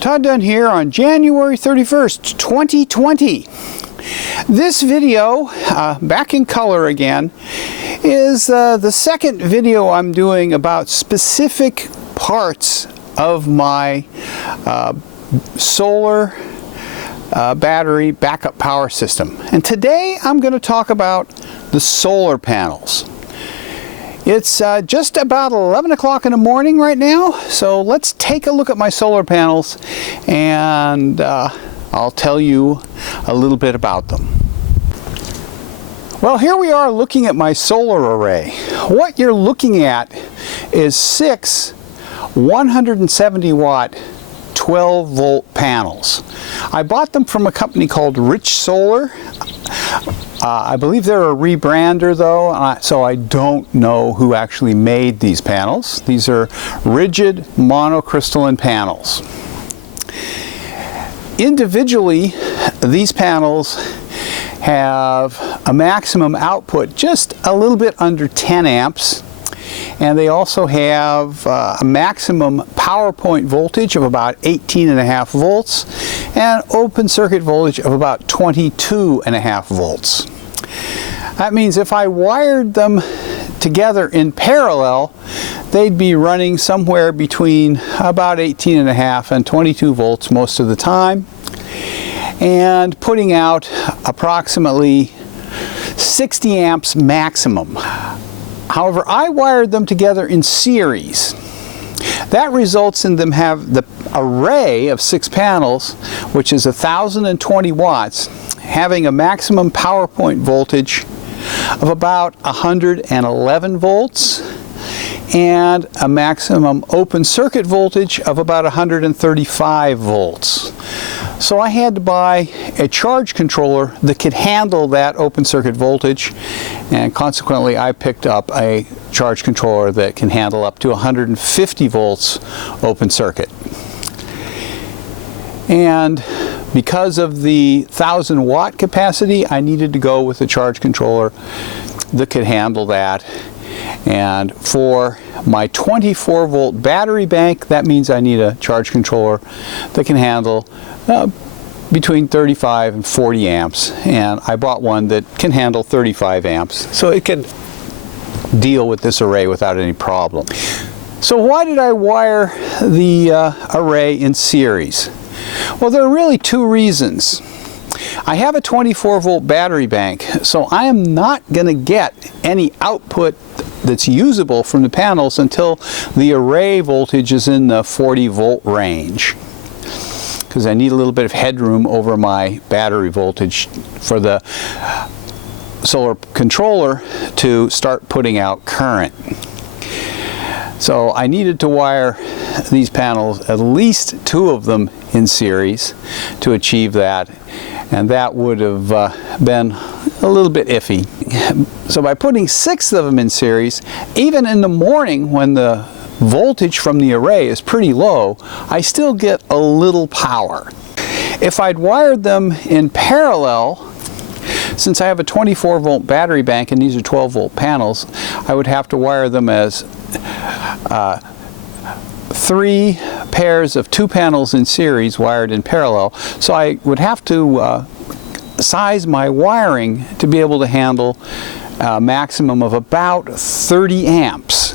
Todd Dunn here on January 31st, 2020. This video, back in color again, is the second video I'm doing about specific parts of my solar battery backup power system. And today I'm going to talk about the solar panels. It's just about 11 o'clock in the morning right now, so let's take a look at my solar panels and I'll tell you a little bit about them. Well, here we are looking at my solar array. What you're looking at is 6 170 watt 12 volt panels. I bought them from a company called Rich Solar. I believe they're a rebrander though, so I don't know who actually made these panels. These are rigid monocrystalline panels. Individually, these panels have a maximum output just a little bit under 10 amps. And they also have a maximum power point voltage of about 18.5 volts and open circuit voltage of about 22.5 volts. That means if I wired them together in parallel, they'd be running somewhere between about 18.5 and 22 volts most of the time, and putting out approximately 60 amps maximum. However, I wired them together in series. That results in them have the array of 6 panels, which is 1020 watts, having a maximum power point voltage of about 111 volts and a maximum open circuit voltage of about 135 volts. So I had to buy a charge controller that could handle that open circuit voltage, and consequently I picked up a charge controller that can handle up to 150 volts open circuit. And because of the 1000 watt capacity, I needed to go with a charge controller that could handle that. And for my 24 volt battery bank, that means I need a charge controller that can handle between 35 and 40 amps, and I bought one that can handle 35 amps, so it can deal with this array without any problem. So why did I wire the array in series? Well, there are really two reasons. I have a 24 volt battery bank, so I am not going to get any output that's usable from the panels until the array voltage is in the 40 volt range, because I need a little bit of headroom over my battery voltage for the solar controller to start putting out current. So I needed to wire these panels, at least 2 of them, in series to achieve that, and that would have been a little bit iffy. So by putting 6 of them in series, even in the morning when the voltage from the array is pretty low, I still get a little power. If I'd wired them in parallel, since I have a 24 volt battery bank and these are 12 volt panels, I would have to wire them as 3 pairs of 2 panels in series wired in parallel. So I would have to size my wiring to be able to handle a maximum of about 30 amps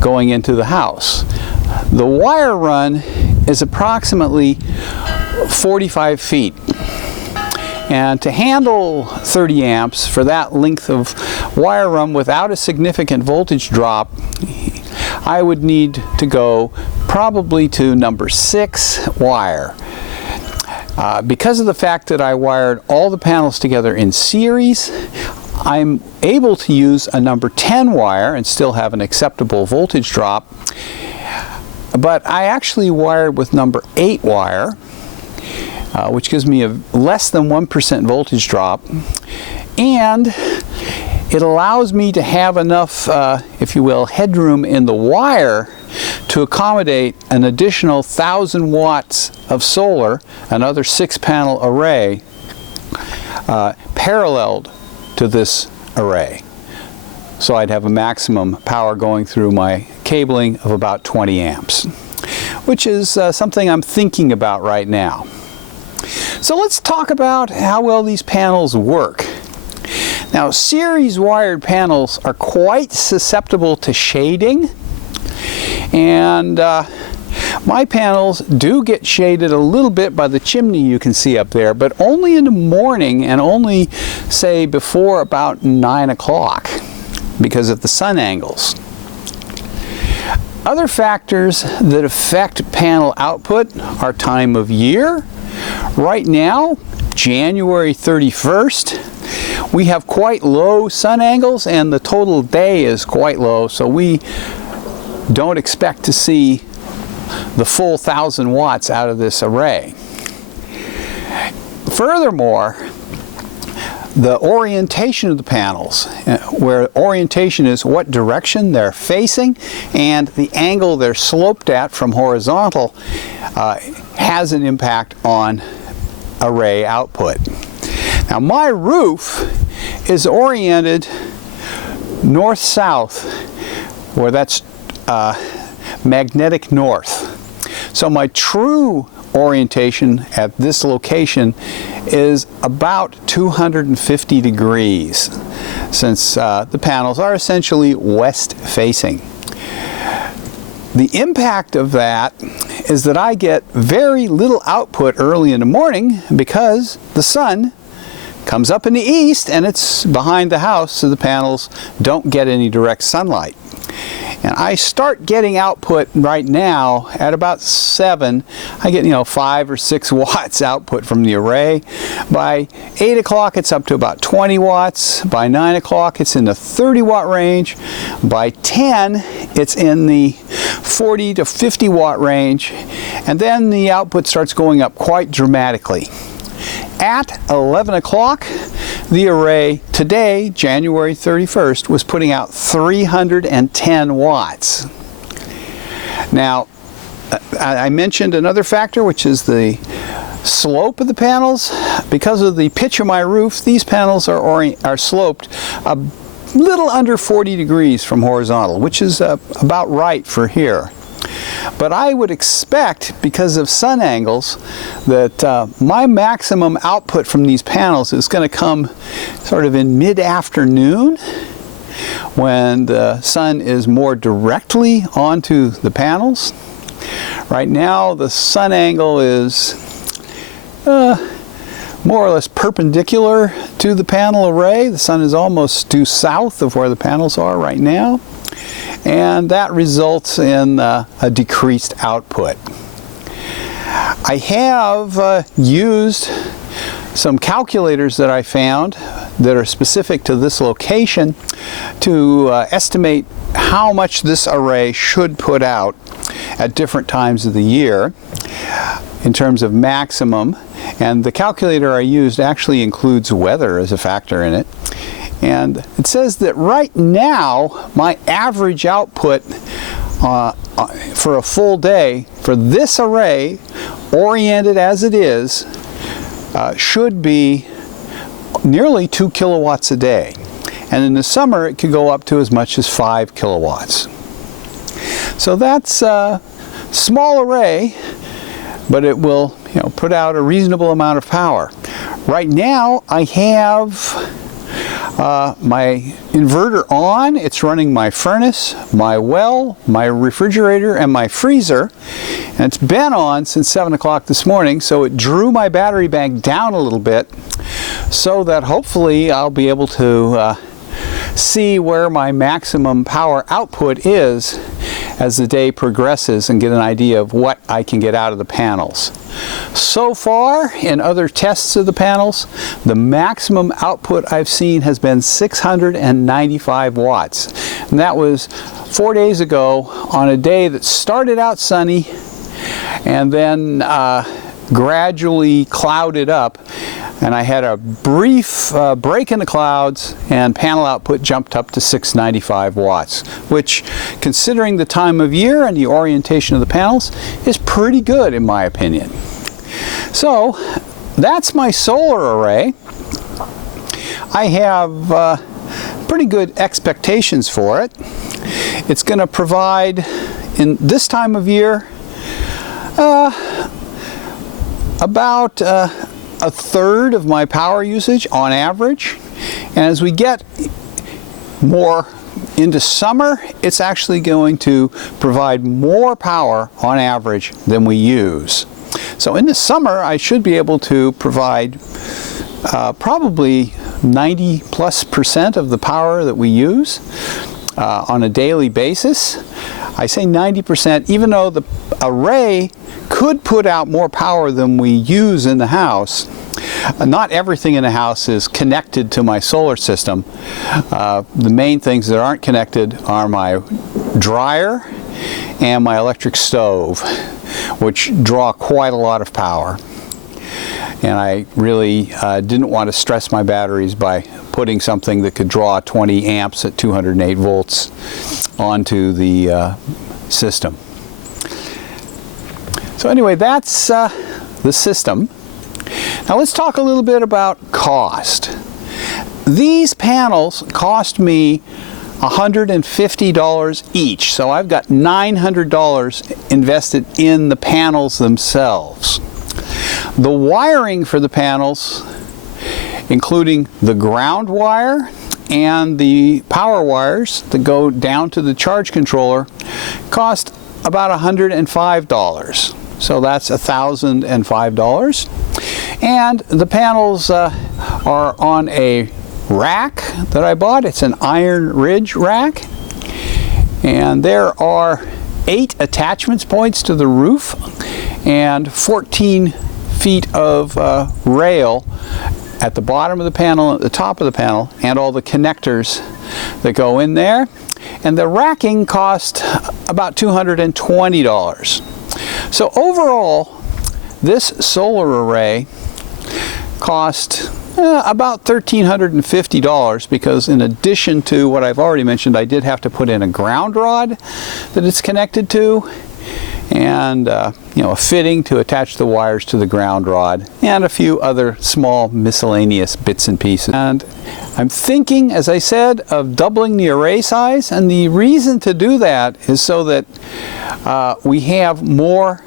going into the house. The wire run is approximately 45 feet. And to handle 30 amps for that length of wire run without a significant voltage drop, I would need to go probably to number 6 wire. Because of the fact that I wired all the panels together in series, I'm able to use a number 10 wire and still have an acceptable voltage drop, but I actually wired with number 8 wire, which gives me a less than 1% voltage drop, and it allows me to have enough, if you will, headroom in the wire to accommodate an additional 1000 watts of solar, another 6 panel array, paralleled to this array. So I'd have a maximum power going through my cabling of about 20 amps. which is something I'm thinking about right now. So let's talk about how well these panels work. Now, series wired panels are quite susceptible to shading, and my panels do get shaded a little bit by the chimney you can see up there, but only in the morning and only, say, before about 9 o'clock because of the sun angles. Other factors that affect panel output are time of year. Right now, January 31st, we have quite low sun angles and the total day is quite low, so we don't expect to see the full 1,000 watts out of this array. Furthermore, the orientation of the panels, where orientation is what direction they're facing and the angle they're sloped at from horizontal, has an impact on array output. Now, my roof is oriented north-south, where that's magnetic north. So my true orientation at this location is about 250 degrees, since the panels are essentially west facing. The impact of that is that I get very little output early in the morning because the sun comes up in the east and it's behind the house, so the panels don't get any direct sunlight. And I start getting output right now at about 7. I get, 5 or 6 watts output from the array. By 8 o'clock, it's up to about 20 watts. By 9 o'clock, it's in the 30 watt range. By 10, it's in the 40 to 50 watt range. And then the output starts going up quite dramatically. At 11 o'clock, the array today, January 31st, was putting out 310 watts. Now, I mentioned another factor, which is the slope of the panels. Because of the pitch of my roof, these panels are sloped a little under 40 degrees from horizontal, which is about right for here. But I would expect, because of sun angles, that my maximum output from these panels is going to come sort of in mid-afternoon, when the sun is more directly onto the panels. Right now, the sun angle is more or less perpendicular to the panel array. The sun is almost due south of where the panels are right now, and that results in a decreased output. I have used some calculators that I found that are specific to this location to estimate how much this array should put out at different times of the year in terms of maximum. And the calculator I used actually includes weather as a factor in it. And it says that right now, my average output for a full day for this array, oriented as it is, should be nearly 2 kilowatts a day. And in the summer, it could go up to as much as 5 kilowatts. So that's a small array, but it will put out a reasonable amount of power. Right now, I have my inverter on. It's running my furnace, my well, my refrigerator, and my freezer. And it's been on since 7 o'clock this morning, so it drew my battery bank down a little bit so that hopefully I'll be able to see where my maximum power output is as the day progresses and get an idea of what I can get out of the panels. So far, in other tests of the panels, the maximum output I've seen has been 695 watts. And that was 4 days ago on a day that started out sunny and then gradually clouded up. And I had a brief break in the clouds, and panel output jumped up to 695 watts, which, considering the time of year and the orientation of the panels, is pretty good in my opinion. So that's my solar array. I have pretty good expectations for it. It's going to provide, in this time of year, About a third of my power usage on average. And as we get more into summer, it's actually going to provide more power on average than we use. So in the summer, I should be able to provide probably 90+% of the power that we use on a daily basis. I say 90% even though the array could put out more power than we use in the house. Not everything in the house is connected to my solar system. The main things that aren't connected are my dryer and my electric stove, which draw quite a lot of power. And I really didn't want to stress my batteries by putting something that could draw 20 amps at 208 volts onto the system. So anyway, that's the system. Now let's talk a little bit about cost. These panels cost me $150 each, so I've got $900 invested in the panels themselves. The wiring for the panels, including the ground wire and the power wires that go down to the charge controller, cost about $105. So that's $1,005. And the panels are on a rack that I bought. It's an iron ridge rack. And there are 8 attachment points to the roof and 14 feet of rail at the bottom of the panel, at the top of the panel, and all the connectors that go in there. And the racking cost about $220. So overall, this solar array cost about $1,350 because in addition to what I've already mentioned, I did have to put in a ground rod that it's connected to, and a fitting to attach the wires to the ground rod, and a few other small miscellaneous bits and pieces. And I'm thinking, as I said, of doubling the array size, and the reason to do that is so that we have more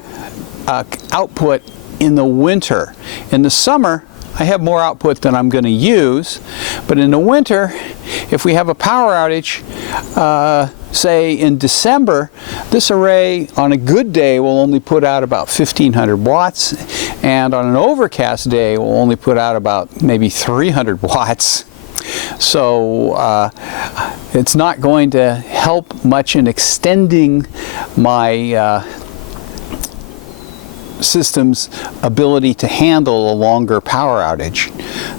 output in the winter. In the summer, I have more output than I'm going to use, but in the winter, if we have a power outage, say in December, this array on a good day will only put out about 1,500 watts, and on an overcast day will only put out about maybe 300 watts. So it's not going to help much in extending my system's ability to handle a longer power outage.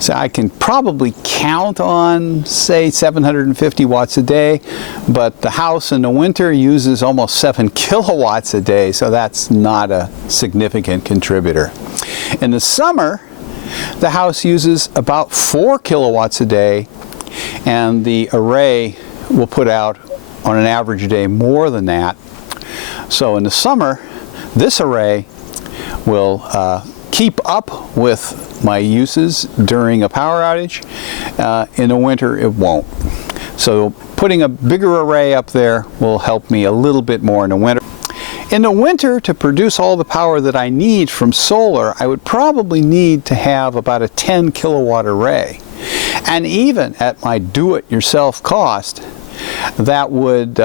So I can probably count on, say, 750 watts a day, but the house in the winter uses almost 7 kilowatts a day, so that's not a significant contributor. In the summer, the house uses about 4 kilowatts a day, and the array will put out on an average day more than that. So in the summer, this array will keep up with my uses during a power outage. In the winter, it won't. So putting a bigger array up there will help me a little bit more in the winter. In the winter, to produce all the power that I need from solar, I would probably need to have about a 10 kilowatt array. And even at my do-it-yourself cost, that would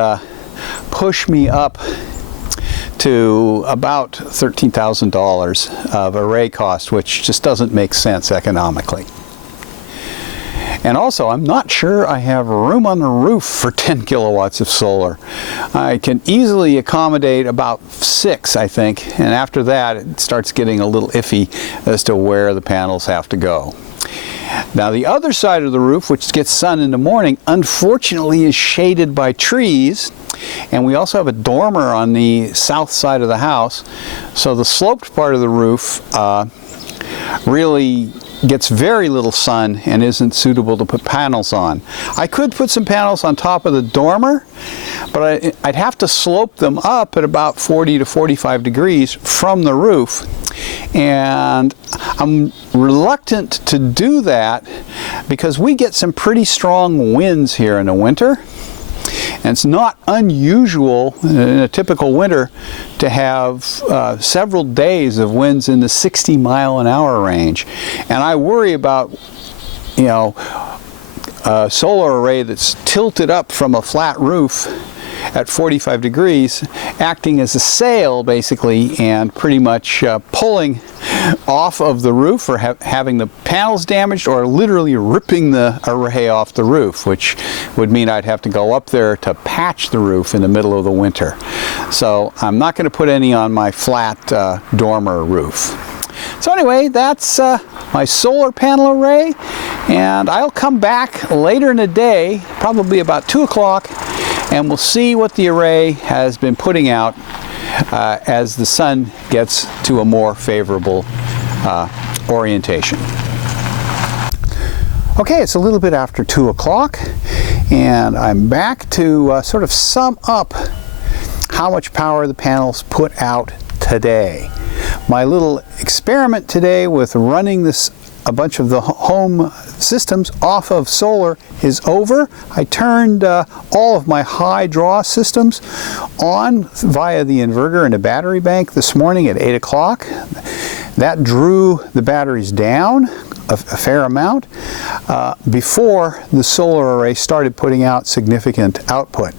push me up to about $13,000 of array cost, which just doesn't make sense economically. And also, I'm not sure I have room on the roof for 10 kilowatts of solar. I can easily accommodate about 6, I think, and after that it starts getting a little iffy as to where the panels have to go. Now the other side of the roof, which gets sun in the morning, unfortunately is shaded by trees, and we also have a dormer on the south side of the house, so the sloped part of the roof really gets very little sun and isn't suitable to put panels on. I could put some panels on top of the dormer, but I'd have to slope them up at about 40 to 45 degrees from the roof, and I'm reluctant to do that because we get some pretty strong winds here in the winter, And it's not unusual in a typical winter to have several days of winds in the 60-mile-an-hour range. And I worry about, you know, a solar array that's tilted up from a flat roof at 45 degrees, acting as a sail basically, and pretty much pulling off of the roof, or having the panels damaged, or literally ripping the array off the roof, which would mean I'd have to go up there to patch the roof in the middle of the winter. So I'm not going to put any on my flat dormer roof. So anyway, that's my solar panel array, and I'll come back later in the day, probably about 2 o'clock, and we'll see what the array has been putting out as the sun gets to a more favorable orientation. Okay, it's a little bit after 2 o'clock, and I'm back to sort of sum up how much power the panels put out today. My little experiment today with running a bunch of the home systems off of solar is over. I turned all of my high draw systems on via the inverter and a battery bank this morning at 8 o'clock. That drew the batteries down a fair amount before the solar array started putting out significant output.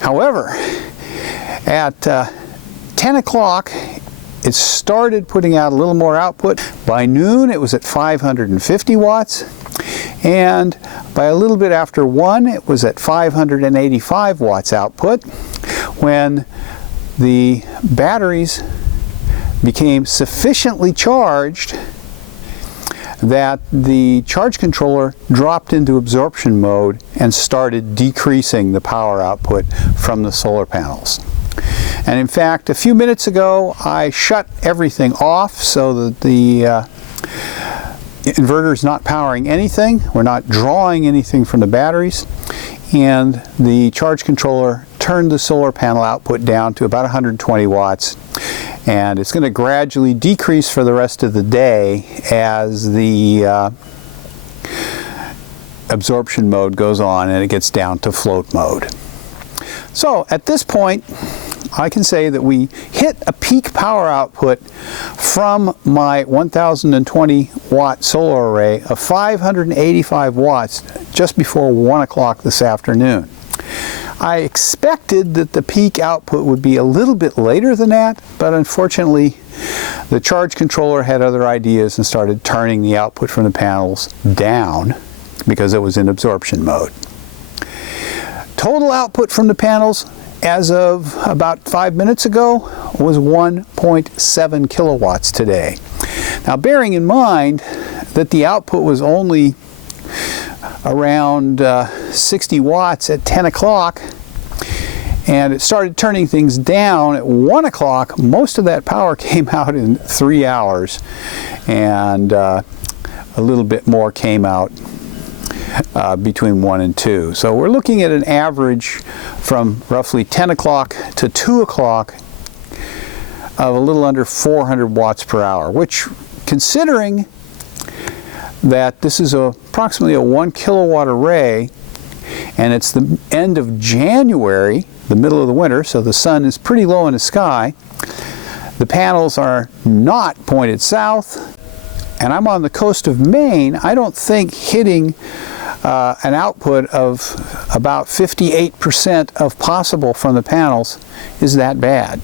However, at 10 o'clock, it started putting out a little more output. By noon, it was at 550 watts. And by a little bit after 1, it was at 585 watts output, when the batteries became sufficiently charged that the charge controller dropped into absorption mode and started decreasing the power output from the solar panels. And in fact, a few minutes ago, I shut everything off so that the inverter is not powering anything. We're not drawing anything from the batteries. And the charge controller turned the solar panel output down to about 120 watts. And it's going to gradually decrease for the rest of the day as the absorption mode goes on and it gets down to float mode. So at this point, I can say that we hit a peak power output from my 1020 watt solar array of 585 watts just before 1 o'clock this afternoon. I expected that the peak output would be a little bit later than that, but unfortunately the charge controller had other ideas and started turning the output from the panels down because it was in absorption mode. Total output from the panels as of about 5 minutes ago was 1.7 kilowatts today. Now, bearing in mind that the output was only around 60 watts at 10 o'clock, and it started turning things down at 1 o'clock, most of that power came out in 3 hours, and a little bit more came out between 1 and 2. So we're looking at an average from roughly 10 o'clock to 2 o'clock of a little under 400 watts per hour, which, considering that this is approximately a 1 kilowatt array and it's the end of January, the middle of the winter, so the sun is pretty low in the sky, the panels are not pointed south, and I'm on the coast of Maine, I don't think hitting an output of about 58% of possible from the panels is that bad.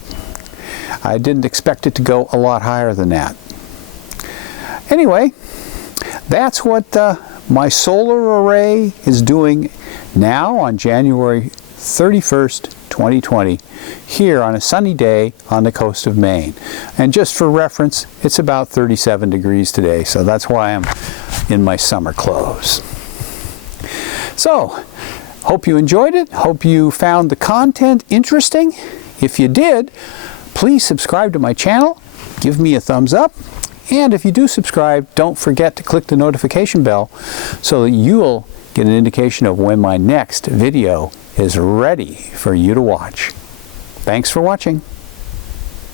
I didn't expect it to go a lot higher than that. Anyway, that's what my solar array is doing now on January 31st, 2020, here on a sunny day on the coast of Maine. And just for reference, it's about 37 degrees today, so that's why I'm in my summer clothes. So, hope you enjoyed it. Hope you found the content interesting. If you did, please subscribe to my channel. Give me a thumbs up. And if you do subscribe, don't forget to click the notification bell so that you'll get an indication of when my next video is ready for you to watch. Thanks for watching.